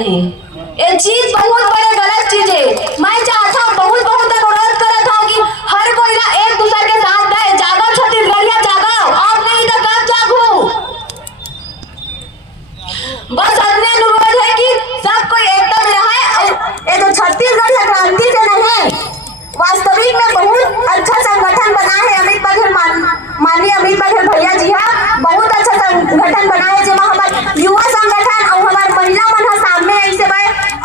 नहीं। ये चीज बहुत बड़े गलत चीज है। मैं चाहता हूँ, बहुत बहुत अनुरोध करता हूँ कि हर कोई ना एक दूसरे के साथ रहे। जागो छत्तीसगढ़िया जागो, आप नहीं तो कब जागू। बस अपने अनुरोध है कि सब कोई एकता में रहे। ये जो छत्तीसगढ़ क्रांति से नहीं, वास्तविक में बहुत अच्छा संगठन बना है। अमित बघेल माननीय अमित बघेल भैया जी हाँ बहुत अच्छा संगठन बना है, जेमा हमारे युवा संगठन और हमारे महिला मन सामने ऐसे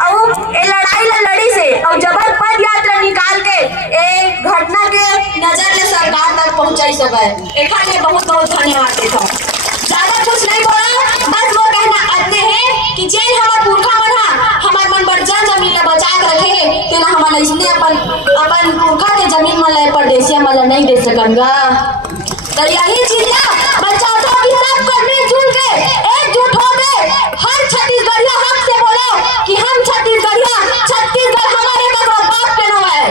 और लड़ाई लड़ी से और जबर पद यात्रा निकाल के एक घटना के नजर ले सरकार तक पहुंचाई सब है। एक बहुत बहुत धन्यवाद देता हूँ। ज्यादा कुछ नहीं बोला, बस वो कहना आते हैं कि जेन हमारे पुरखा मन हमारे मन पर जमीन ला बचा के रखे तेना हमारे इसने अपन पुरखा के जमीन मन ला परदेसिया मन ला नहीं दे सकंगा। तो यही चीज ना मैं चाहता हूँ कि सब को मिलजुल के एकजुट हो के हर छत्तीसगढ़िया हक से बोलो कि हम छत्तीसगढ़िया, छत्तीसगढ़ हमारे बाप के नाम है।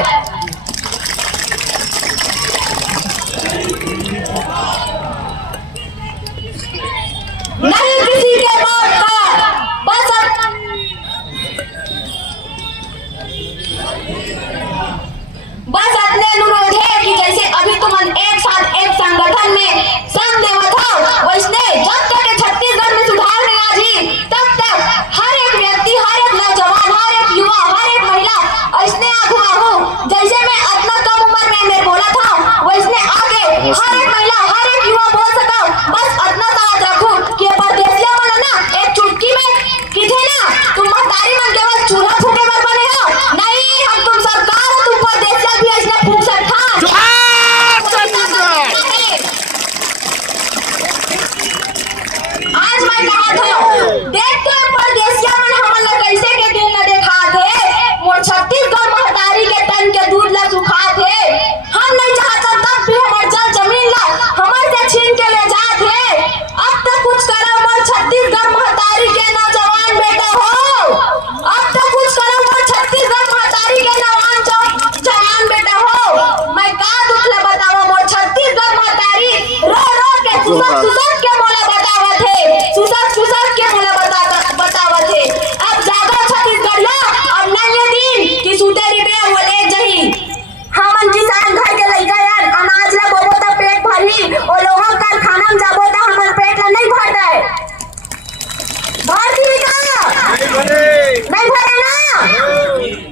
नहीं किसी के बाप का। बस अपने अनुरोध है कि जैसे अभी तुम एक साथ एक संगठन में संग देवत हो, वैसने जब तक छत्तीसगढ़ में सुधार नहीं आ जी तब तक हर एक व्यक्ति, हर एक नौजवान, हर एक युवा, हर एक महिला ऐसने आगू आगू जैसे मैं अपना कम उम्र में मैं बोला था वैसने आगे हर एक महिला, हर एक युवा बोल सका। बस अपना साथ रखो कि परदेसिया मन ना एक चुटकी में किथे ना तुम महतारी मन केवल चूल्हा फूके बर बने हो, नहीं हम तुम सरकार हो, तुम परदेसिया भी ऐसने फूक सकता। आज मैं कहा था देखते परदेसिया मन हमन ला कैसे के दिन न देखा थे, मोर छत्तीसगढ़ महतारी के तन के दूध ला सुखा थे। हम नहीं चाहता तब भी हमार जमीन ला हमर से छीन के ले जात है। अब तक कुछ करो मोर छत्तीसगढ़ महतारी के नौजवान बेटा हो, अब तक कुछ करो मोर छत्तीसगढ़ महतारी के जवान बेटा हो। मैं का दुख ला बतावा मोर छत्तीसगढ़ महतारी रो रो के सुसर के मोला बतावत है, सुसर के मोला बतावत है। अब जागो छत्तीसगढ़िया, अब नहीं ये दिन कि सुते रिबे बोले जही। हमन किसान घर के लइका यार अनाज ला बोबो त पेट भरी, ओ लोहा कारखाना में जाबो त हमर पेट ला नहीं भरता है। भरती का नहीं भरे ना,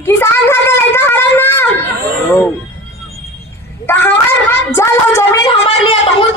किसान घर के लइका हरन ना। तो हमार जल और जमीन हमारे लिए बहुत